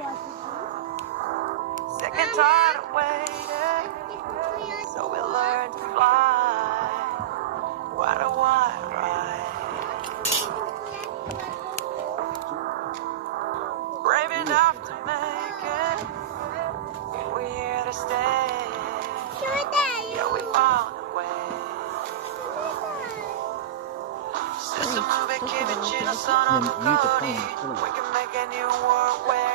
Sick and tired of waiting, so we learn to fly. What a wild ride. Brave enough to make it, we're here to stay. Yeah, we found a way. System of a kid, son of a body. We can make a new world where